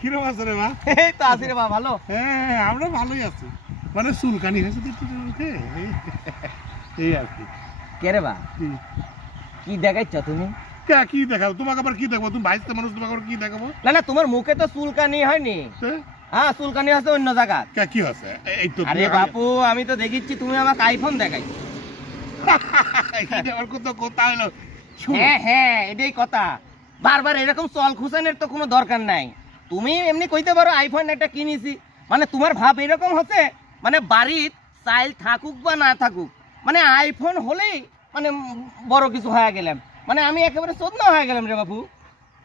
কিরকম আছে রে মা? এই তো আছি রে মা, ভালো? হ্যাঁ আমরা ভালোই আছি, মানে চুলকানি হয়েছে তো মুখে, এই আর কি। কে রে বা, কি দেখাইছ তুমি? কি দেখাবো তোমাকে, আবার কি দেখাবো? তুমি বাইশটা মানুষ, তোমাকে আবার কি দেখাবো? না না, তোমার মুখে তো চুলকানি হয়নি। হ্যাঁ চুলকানি আছে অন্য জায়গা। কি আছে? এই তো। আরে বাপু, আমি তো দেখিচ্ছি তুমি আমাকে আইফোন দেখাইছো। কথা হলো। হ্যাঁ হ্যাঁ, এটাই কথা। বারবার এরকম চল খুসানের তো কোনো দরকার নাই। তুমি এমনি কইতে পারো আইফোন একটা কিনেছি, মানে তোমার ভাব এরকম হচ্ছে মানে বাড়ির চাইল থাকুক বা না থাকুক, মানে আইফোন হলেই মানে বড় কিছু হয়ে গেলাম, মানে আমি একেবারে চোদনা হয়ে গেলাম রে বাপু।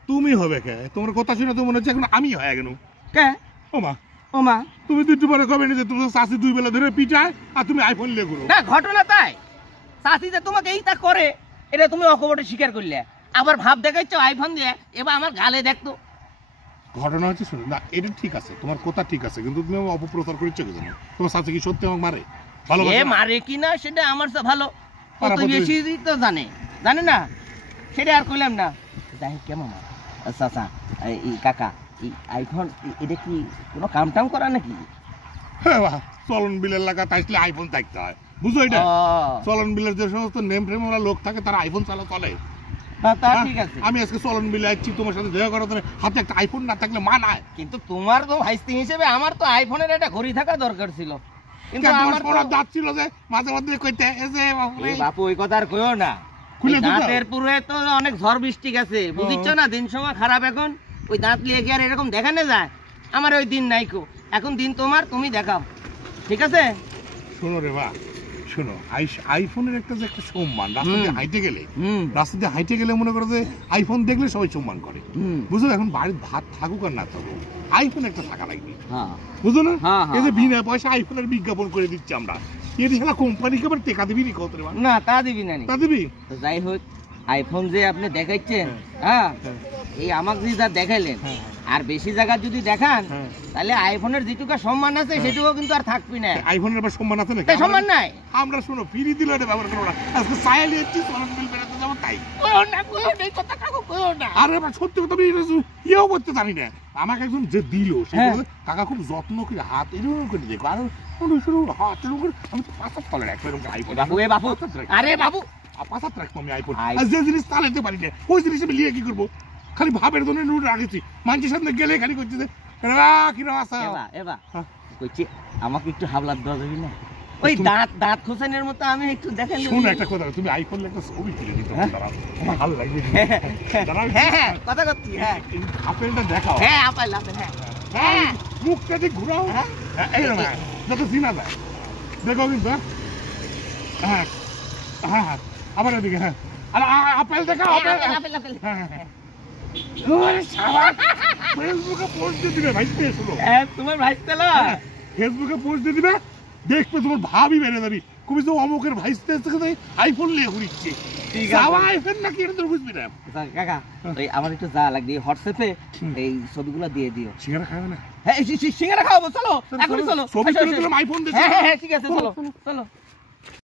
তুমি হবে কে? তোমার কথা শুনে তো মনে হচ্ছে এখন আমি হয়ে গেল। কে? ও মা, ও মা, তুমি দুটো পরে কবে যে তোমার শাশি 2 বেলা ধরে পিটায় আর তুমি আইফোন লিয়ে ঘুরো? না ঘটনা তাই, শাশি যে তোমাকে এইটা করে এটা তুমি অকপটে স্বীকার করলে, আবার ভাব দেখাইছ আইফোন দিয়ে, এবার আমার গালে দেখতো। ঘটনা হচ্ছে শুনো না, এটা ঠিক আছে, তোমার কথা ঠিক আছে, কিন্তু তুমি অপপ্রচার করছো কেন? তোমার শাশি কি সত্যি আমাকে মারে? ভালো মারে কিনা সেটা আমার তো ভালো বেশি তো জানে না, সেটা আর কইলাম না। যাই কেমন আচ্ছা এই কাকা, এই আইফোন এটা কি কোনো কাম টাম করা নাকি? হ্যাঁ বাহ, চলন বিলের লাগা তাইলে আইফোন থাকতে হয়, বুঝো? এটা চলন বিলের যে সমস্ত নেম ফ্রেম ওরা লোক থাকে তারা আইফোন চলে। ঠিক আছে, আমি আজকে চলন বিলে আসছি তোমার সাথে দেখা করার জন্য, হাতে একটা আইফোন না থাকলে মানায়। কিন্তু তোমার তো ভাইস্তি হিসেবে আমার তো আইফোনের একটা ঘড়ি থাকা দরকার ছিল, কিন্তু আমার তো যাচ্ছিল যে মাঝে মাঝে কইতে বাপু ওই কথা আর কইও না। দাঁতের পুরে তো অনেক ঝড় বৃষ্টি গেছে, বুঝিচ্ছ না, দিন সময় খারাপ। এখন ওই দাঁত লিয়ে কি আর এরকম দেখানো যায়? আমার ওই দিন নাই কো, এখন দিন তোমার, তুমি দেখাও, ঠিক আছে? শোনো রে বা, শোনো, আইফোনের একটা যে একটা সম্মান, রাস্তা দিয়ে হাইটে গেলে মনে করো যে আইফোন দেখলে সবাই সম্মান করে, বুঝো? এখন বাড়ির ভাত থাকুক আর না থাকুক, আইফোন একটা থাকা লাগবে, বুঝো না? এই যে বিনা পয়সা আইফোনের বিজ্ঞাপন করে দিচ্ছি আমরা, এটি সারা কোম্পানিকে আবার টেকা দিবি না? তা দিবি না। তা দিবি। যাই হোক, আইফোন যে আপনি দেখাইছেন, হ্যাঁ এই আমাকে যে যা দেখাইলেন, আর বেশি জায়গা যদি দেখান তাহলে আইফোনের যেটুকু সম্মান আছে সেটুকু কিন্তু আর থাকবি না। আইফোনের আবার সম্মান আছে নাকি? সম্মান নাই। আমরা শোনো, ফ্রি দিলে এটা ব্যবহার করব না, আজকে সাইল এসেছি চলন বিল বেরাতে যাব তাই। এই কথা কাকু কইও না। আরে বাবা, সত্যি কথা আমি ইয়েও করতে জানি না। আমাকে একজন যে দিল সে কাকা খুব যত্ন করে হাত এরকম করে দেখো, আর শুরু হাত এরকম করে আমি তো পাঁচার তলে রাখবো এরকম আইফোন। বাবু, আরে বাবু, পাঁচার রাখবো আমি আইফোন, আর যে জিনিস চালাতে পারি না ওই জিনিস আমি লিয়ে কি করবো? খালি ভাবের জন্য নুট রাখেছি, মানুষের সামনে গেলে খালি করছে যে কিরকম আছে। কইছি আমাকে একটু হাবলাত দেওয়া যাবে না? ওই দাঁত খোসানের মতো আমি একটু দেখেন। শুনো একটা কথা, তুমি আইফোন একটা ছবি তুলে দিতে দাঁড়াও, আমার ভালো লাগবে। হ্যাঁ কথা করছি। হ্যাঁ আপেলটা দেখাও। হ্যাঁ আপেল, হ্যাঁ হ্যাঁ, মুখটা দিয়ে ঘুরাও। এইরকম যাতে চিনা যায়, দেখো কিন্তু। হ্যাঁ হ্যাঁ, আবার এদিকে। হ্যাঁ, আপেল দেখাও। আপেল। হ্যাঁ, ফেসবুকে পোস্ট দিয়ে দিবে, ভাই শুনো। তোমার ভাই ফেসবুকে পোস্ট দিয়ে দিবে, দেখবে তোমার ভাবই বেড়ে যাবি, খুবই তো অমুকের ভাইস্তে আইফোন নিয়ে ঘুরিচ্ছে। আইফোন নাকি এটা তো বুঝবি না। কাকা ওই আমার একটু যা লাগবে হোয়াটসঅ্যাপে এই ছবিগুলো দিয়ে দিও। সিঙ্গারা খাবে না? হ্যাঁ সিঙ্গারা খাওয়াবো, চলো এখনই চলো। ছবি তুলে দিলাম আইফোন দেখে। হ্যাঁ ঠিক আছে, চলো।